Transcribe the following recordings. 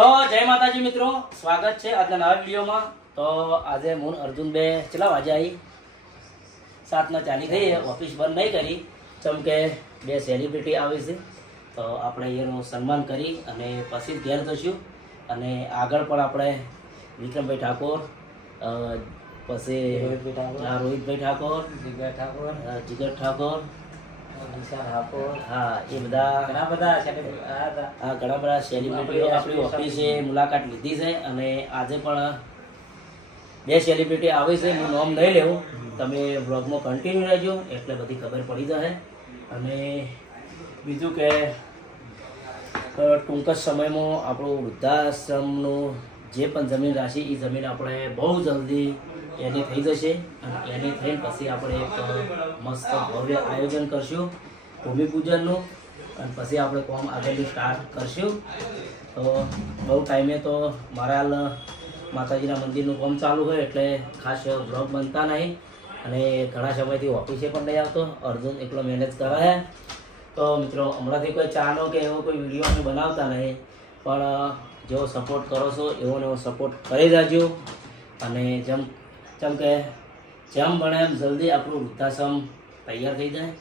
તો જય માતાજી મિત્રો, સ્વાગત છે આજના નવા વિડીયોમાં. તો આજે હું અર્જુન બે કેટલા વાગે આવી 7:40 થઈ, ઓફિસ બંધ નહીં કરી ચમ કે બે સેલિબ્રિટી આવી છે. તો આપણે એનું સન્માન કરી અને પછી ઘેર જશું. અને આગળ પણ આપણે વિક્રમભાઈ ઠાકોર, પછી રોહિતભાઈ ઠાકોર, જીગર ઠાકોર, હા એ બધા ઘણા બધા સેલિબ્રિટીઓ આપણી ઓફિસે મુલાકાત લીધી છે. અને આજે પણ બે સેલિબ્રિટી આવે છે, હું નામ નહીં લેવું, તમે બ્લોગમાં કન્ટિન્યુ રહેજો એટલે બધી ખબર પડી જશે. અને બીજું કે ટૂંક જ સમયમાં આપણું વૃદ્ધાશ્રમનું જે પણ જમીન રાશિ એ જમીન આપણે બહુ જલ્દી એની થઈ જશે. અને એની થઈને પછી આપણે એક મસ્ત ભવ્ય આયોજન કરશું ભૂમિપૂજનનું. અને પછી આપણે કામ આગળનું સ્ટાર્ટ કરશું. તો બહુ ટાઈમે તો મારા હાલ માતાજીના મંદિરનું કામ ચાલુ હોય એટલે ખાસ બ્લોગ બનતા નહીં. અને ઘણા સમયથી ઓફિસે પણ નહીં આવતો, અર્જુન એકલો મેનેજ કરે છે. તો મિત્રો હમણાંથી કોઈ ચાનો કે એવો કોઈ વિડીયો અમે બનાવતા નહીં, પણ જેવો સપોર્ટ કરો છો એવો ને એવો સપોર્ટ કરી જાજો. અને જેમ કે જેમ બને એમ જલ્દી આપણું વૃદ્ધાશ્રમ તૈયાર થઈ જાય.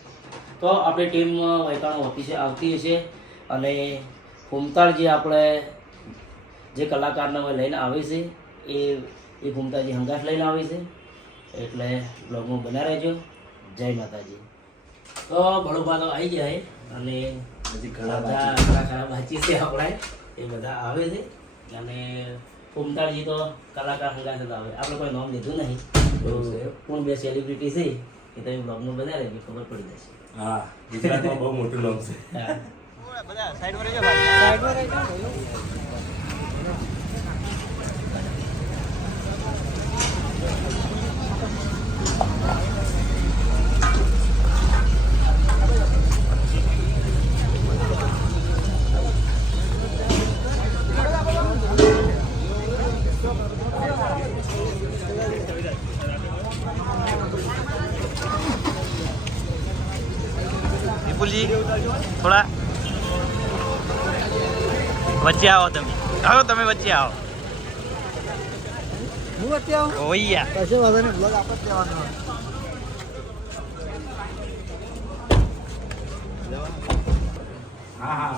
તો આપણી ટીમ વૈકાણો ઓફિસે આવતી હશે. અને ફૂમતાળજી આપણે જે કલાકારને લઈને આવે છે એ ફૂમતાજી હંગાટ લઈને આવે છે. એટલે બ્લોગમાં બના રહેજો. જય માતાજી. તો બળોબા તો આવી જાય અને હજી ઘણા બધા બાકી છે આપણે, એ બધા આવે છે. અને ફૂમતાળજી તો કલાકાર હંગાત જ આવે, આપણે કોઈ નામ લીધું નહીં. કોણ બે સેલિબ્રિટી છે એ તમે બ્લોગમાં બધા રહેજો, ખબર પડી જશે. હા, ગુજરાતમાં બહુ મોટું નામ છે. બધા સાઈડમાં રહેજો, સાઈડમાં રહેજો. વિપુલજી થોડા વચ્ચે આવો, તમે વચ્ચે આવો. હું વચ્ચે આવું? ઓયા કશો વાંધો નહીં, બ્લોગ આપણે જ લેવાનો. હા હા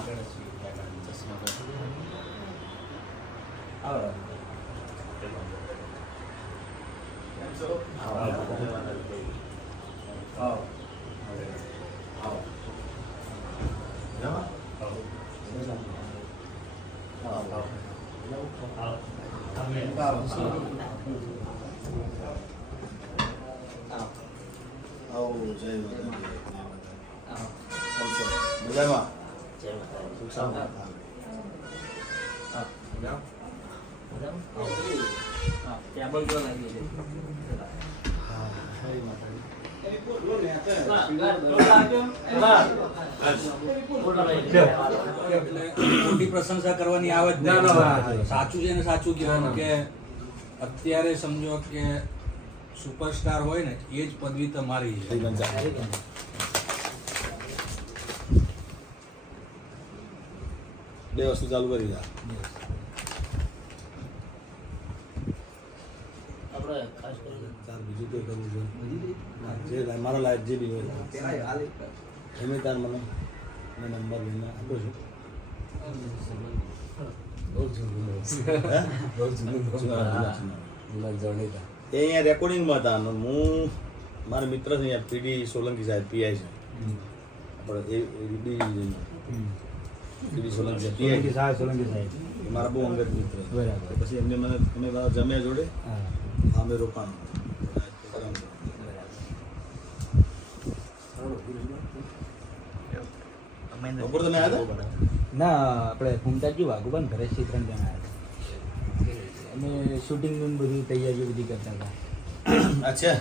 મોટી પ્રશંસા કરવાની આવે જ નહીં. સાચું છે ને સાચું કહેવાનું કે અત્યારે સમજો કે સુપરસ્ટાર હોય ને એ જ પદવી તમારી છે. બે વસ્તુ ચાલુ કરી દા. આપણે ખાસ કરીને તાર બીજું કંઈ કરવું છે જે મારા લાયક જે બી હોય એમ તાર મને નંબર લઈને આપો છું. એ અહીંયા રેકોર્ડિંગમાં હતા. હું મારા મિત્ર છે અહીંયા પીડી સોલંકી સાહેબ પીઆઈ છે આપણે પીડી સોલંકી પીઆઈ સાહેબ એ મારા બહુ અંગત મિત્ર છે. બરાબર. પછી એમને મને અમે જમ્યા જોડે અમે રોકાણ બપોર તમે આવ્યા હતા? ના, આપણે ફૂમતાજી વાઘુબાન ઘરે 3 જણા આવ્યા. અમે શૂટિંગનું બધું તૈયારીઓ બધી કરતા હતા. અચ્છા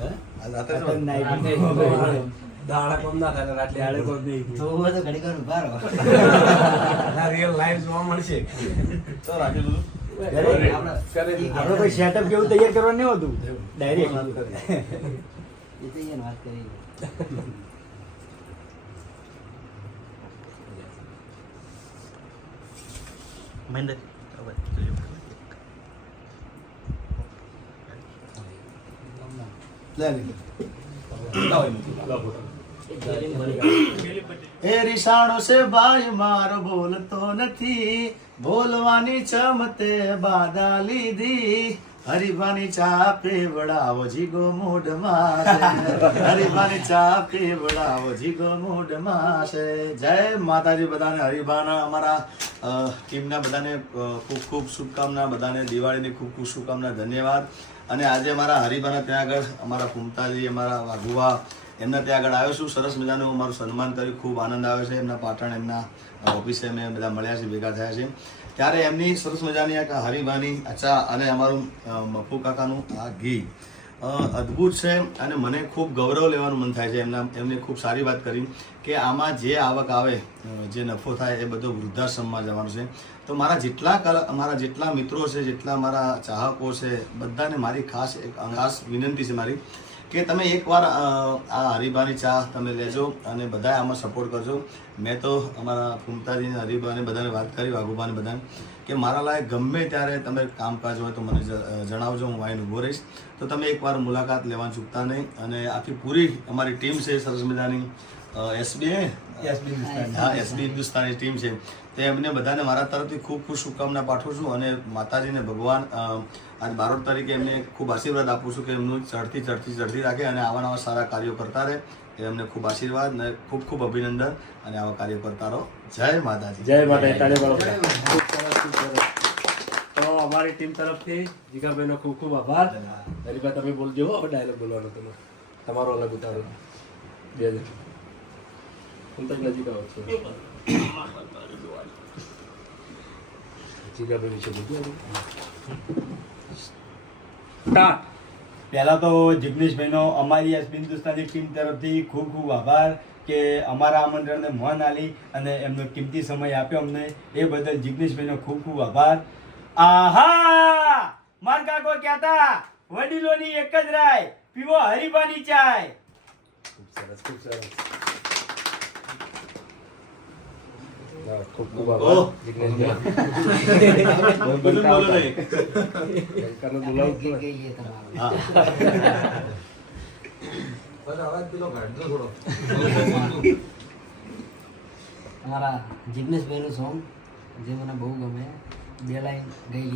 હે? આ રાત્રે અત્યારે night માં દાડા કોમ ના થાય રાત્રે દાડે કોમ નહીં. તો ઘડી વાર ઉભા રહો. રિયલ લાઈવ જોવા મળશે. તો રાખી દીધું. આપણે કોઈ સેટઅપ કેવું તૈયાર કરવાનું નહીં હોતું, ડાયરેક્ટ એ તો એને વાત કરી. મહેન્દ્ર એ રીસાણો છે ભાઈ મારો બોલતો નથી, બોલવાની ચમતે બાધા લીધી, હરીબાની ચા પીવડાવો જીગો મૂઢમાં છે, હરીબાની ચા પીવડાવો જીગો મૂઢમાં છે. જય માતાજી બધાને. હરીબાના અમારા ટીમના બધાને ખૂબ ખૂબ શુભકામના, બધાને દિવાળીની ખૂબ ખૂબ શુભકામના, ધન્યવાદ. અને આજે અમારા હરીબાના ત્યાં આગળ અમારા ફૂમતાજી, અમારા વાઘુવા, એમના ત્યાં આગળ આવ્યો છું. સરસ મજાનું અમારું સન્માન કર્યું, ખૂબ આનંદ આવે છે. એમના પાટણ એમના ઓફિસે અમે બધા મળ્યા છે, ભેગા થયા છે. ત્યારે એમની સરસ મજાની આ હરીબાની ચા અને અમારું મફુ કાકાનું આ ઘી અદ્ભુત છે. અને મને ખૂબ ગૌરવ લેવાનું મન થાય છે. એમને ખૂબ સારી વાત કરી કે આમાં જે આવક આવે, જે નફો થાય એ બધો વૃદ્ધાશ્રમમાં જવાનું છે. તો મારા જેટલા મિત્રો છે, જેટલા મારા ચાહકો છે, બધાને મારી ખાસ વિનંતી છે મારી કે તમે એકવાર આ હરીબાની ચા તમે લેજો અને બધાએ આમાં સપોર્ટ કરજો. મેં તો અમારા ફૂમતાજીને, હરીબાને બધાને વાત કરી, વાઘુબાને બધાને, કે મારા લાયક ગમે ત્યારે તમે કામકાજ હોય તો મને જણાવજો, હું આવીને ઊભો રહીશ. તો તમે એકવાર મુલાકાત લેવાનું ચૂકતા નહીં. અને આખી પૂરી અમારી ટીમ છે સરસ મજાની, એસબી હિન્દુસ્તાની ટીમ છે. તે એમને બધાને મારા તરફથી ખૂબ ખૂબ શુભકામના પાઠવું છું. અને માતાજીને ભગવાન આજ બારોટ તારીખે એમને ખૂબ આશીર્વાદ આપું છું કે એમનું ચડતી રાખે અને આવા નવા સારા કાર્યો કરતા રહે. એ એમને ખૂબ આશીર્વાદ અને ખૂબ ખૂબ અભિનંદન અને આવા કાર્યો કરતા રહો. જય માતાજી. જય માતાજી. તો અમારી ટીમ તરફથી જીગાભાઈનો ખૂબ ખૂબ આભાર. હરીભાઈ તમે બોલજો, હવે ડાયલોગ બોલવાનો તમારો અલગ ઉતારો. બે હું તો નજીક આવો છો. જીગાભાઈ વિશે બોલજો. પહેલા તો જિગ્નેશભાઈનો અમારી એસબી હિન્દુસ્તાની ટીમ તરફથી ખૂબ ખૂબ આભાર કે અમારા આમંત્રણને માન આલી અને એમનો કિંમતી સમય આપ્યો અમને, એ બદલ જિગ્નેશભાઈનો ખૂબ ખૂબ આભાર. આહા, માર કાકો કહેતા વડીલોની એક જ રાય, પીવો હરીબાની ચાય. ખૂબ સરસ, ખૂબ સરસ. ખૂબ ખૂબ આભાર જિગ્નેશભાઈ. અમારા જિગ્નેશભાઈનું સોંગ જે મને બહુ ગમે, બે લાઈન ગઈ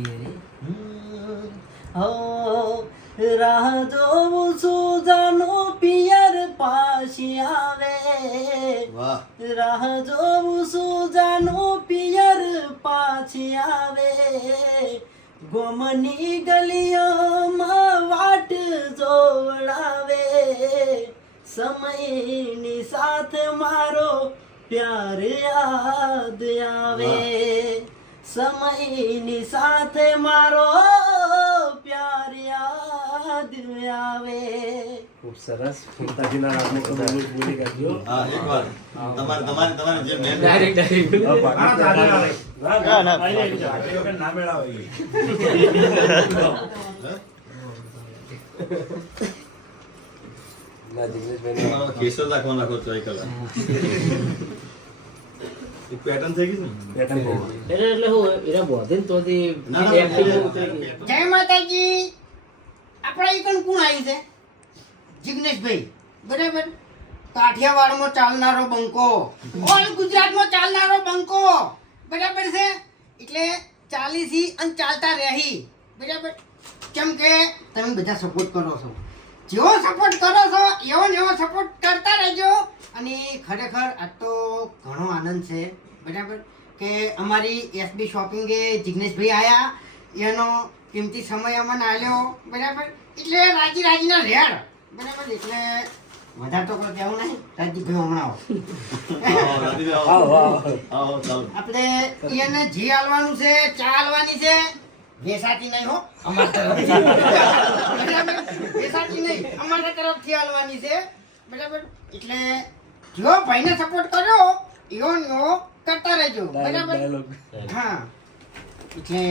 રાહ જોઉં છું જાનો પિયર પાછી આવે, રાહ જોઉં છું જાનો પિયર પાછી આવે, ગોમની ગલીઓમાં વાટ જોવડાવે, સમયની સાથે મારો પ્યાર યાદ આવે, સમયની સાથે મારો પ્યાર યાદ આવે. ખૂબ સરસ. ફૂમતાજીના રાગમાં તમે બોલી કાઢજો. હા, એકવાર તમારે જે મેન ના મેળાવે. ના જિગ્નેશભાઈ કેસર રાખો ચોય કલાક એક પેટર્ન થઈ ગઈ ને એટલે હું એના બોધીન તોથી એક્ટિંગ ઉતરી ગઈ. જય માતાજી. આપણા ઈ કોણ આવ્યું છે? જિગ્નેશભાઈ, બરાબર. કાઠિયાવાડમાં ચાલનારો બંકો, ઓલ ગુજરાતમાં ચાલનારો બંકો, બરાબર છે. એટલે ચાલીસી અને ચાલતા રહી, બરાબર. કેમ કે તમે બધા સપોર્ટ કરો છો, જેવો સપોર્ટ કરો છો એવો ને એવો સપોર્ટ કરતા રહેજો. અને ખરેખર આજ તો ઘણો આનંદ છે, બરાબર. કે અમારી એસબી શોપિંગે જિગ્નેશભાઈ આવ્યા, એનો કિંમતી સમય અમને આલ્યો, બરાબર. એટલે રાજીના રેડ, બરાબર. એટલે વધારે તો કોઈ કહેવું નહીં. રાજીભાઈ હમણાં આપણે એને જી આલવાનું છે, ચા આલવાની છે, વેસાતી નહીં હો અમારા તરફથી, વેસાતી નહીં અમારા તરફથી આલવાની છે, બરાબર. એટલે જો ભાઈને સપોર્ટ કર્યો એવો ને એવો કરતા રહેજો, બરાબર. હા, એટલે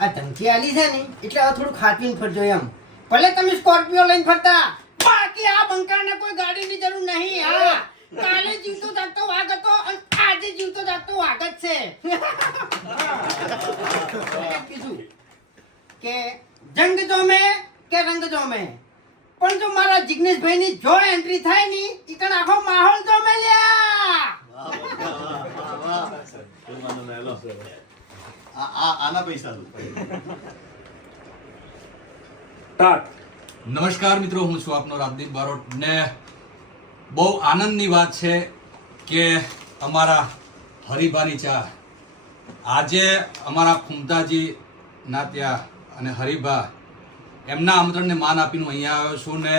આ ધમકી આલી છે ને એટલે હવે થોડું ખાતીને ફરજો એમ. ભલે તમે સ્કોર્પિયો લઈને ફરતા, બાકી આ બંકાને કોઈ ગાડીની જરૂર નહીં. હા, કાલે જીવતો જાગતો વાઘ હતો અને આજે જીવતો જાગતો વાઘ જ છે. કીધું કે જંગ જોમે કે રંગ જોમે, પણ જો મારા જિગ્નેશભાઈ ની જો એન્ટ્રી થાય ની ઈકણ આખો માહોલ જોમે લ્યા. આના પૈસા લો. સ્ટાર્ટ. નમસ્કાર મિત્રો, હું છું આપનો રાજદીપ બારોટ ને બહુ આનંદની વાત છે કે અમારા હરિભાની ચા આજે અમારા ફૂમતાજી ના ત્યાં અને હરિભા એમના આમંત્રણને માન આપીને અહીંયા આવ્યો છું ને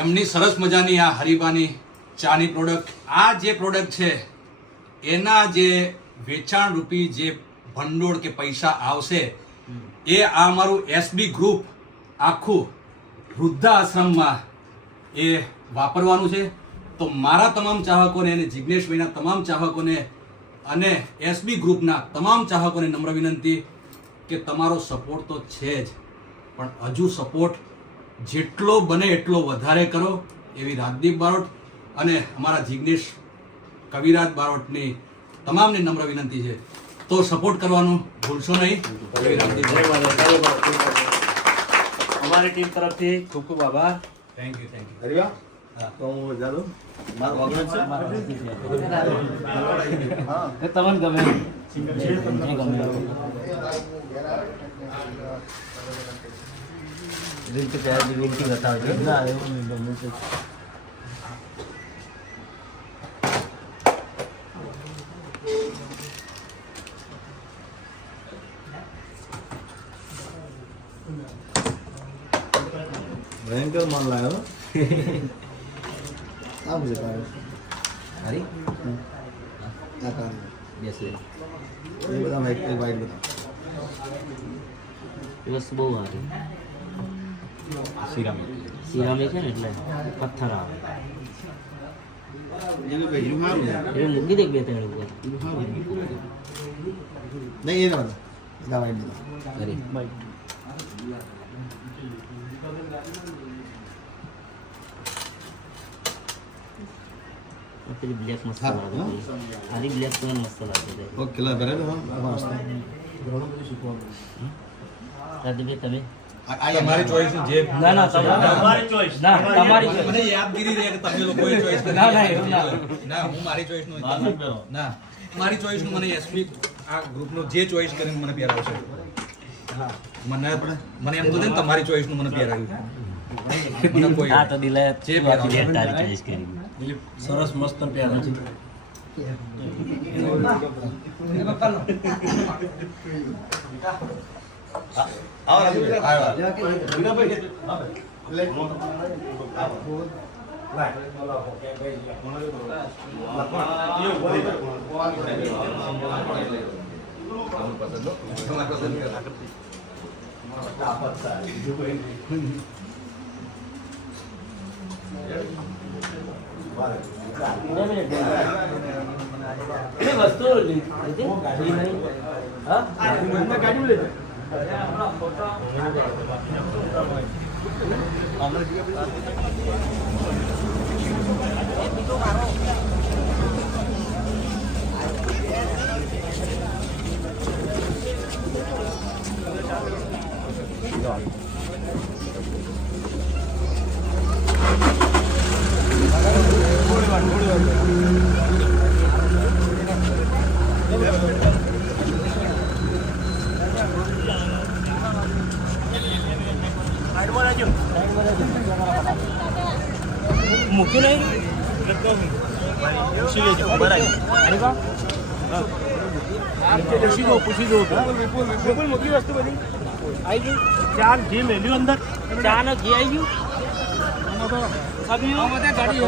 એમની સરસ મજાની આ હરિભાની ચાની પ્રોડક્ટ, આ જે પ્રોડક્ટ છે એના જે વેચાણ રૂપી જે ભંડોળ કે પૈસા આવશે એ આ અમારું એસબી ગ્રુપ આખું વૃદ્ધાશ્રમમાં એ વાપરવાનું છે. તો મારા તમામ ચાહકોને અને જિગ્નેશભાઈના તમામ ચાહકોને અને એસબી ગ્રુપના તમામ ચાહકોને નમ્ર વિનંતી કે તમારો સપોર્ટ તો છે જ, પણ હજુ સપોર્ટ જેટલો બને એટલો વધારે કરો એવી રાજદીપ બારોટ અને અમારા જિગ્નેશ કવિરાજ બારોટની તમામને નમ્ર વિનંતી છે. તો સપોર્ટ કરવાનું ભૂલશો નહીં. એવી રાજદીપ બારોટ. અમારી ટીમ તરફથી ખૂબ ખૂબ આભાર. Thank you. હરિભા, તો હું જાઉં. મારો વાગનો છે. એ તમને ગમે જે ગમે રીત પહેલી વિનંતી બતાવજો. ના એવું નહીં ગમે તો ભયંકર મન લાગ્યો. આ મુજબ આવ્યો. હરી આ કામ બેસ લે. એ બધા વાઈટ બધા એ વસ્તુ બહુ સારી સિરામિક છે ને એટલે પથ્થર આવે જેનું પહેલું સારું છે. એ મૂકી દે બે ત્રણ ઉપર નહીં એ બધા બધા વાઈટ બધા હરી પેલી બ્લેક મસ્ત લાગે છે. આરી બ્લેક કલર મસ્ત લાગે છે. ઓકે લા બરાબર હા મસ્ત. રાજદીપભાઈ તમે તમારી ચોઈસ જે ના ના તમારી ચોઈસ ના તમારી choice. મને યાદગીરી રહે કે તમે લોકોએ ચોઈસ કરી. ના, ના, એવું ના. ના, હું મારી ચોઈસ નું ના, મારી ચોઈસ નું મને એસપી આ ગ્રુપ નું જે ચોઈસ કરીને મને પહેરાવશે. મને એમ તો નહીં તમારી ચોઈસ નું મને પહેરાવ્યું. મને કોઈ આ તો દિલે જે તારી ચોઈસ કરી. સરસ મસ્ત પ્યારા છે. આવો રાજુભાઈ. એ વસ્તુ લીધી નહીં હા ગાડી લે મૂકી નહીં પૂછી દો વિપુલ મૂકી વસ્તુ બધી આવી ગઈ. ચાર ઘી મેલ્યું અંદર ચા ને ઘી આવી ગયું ગાડી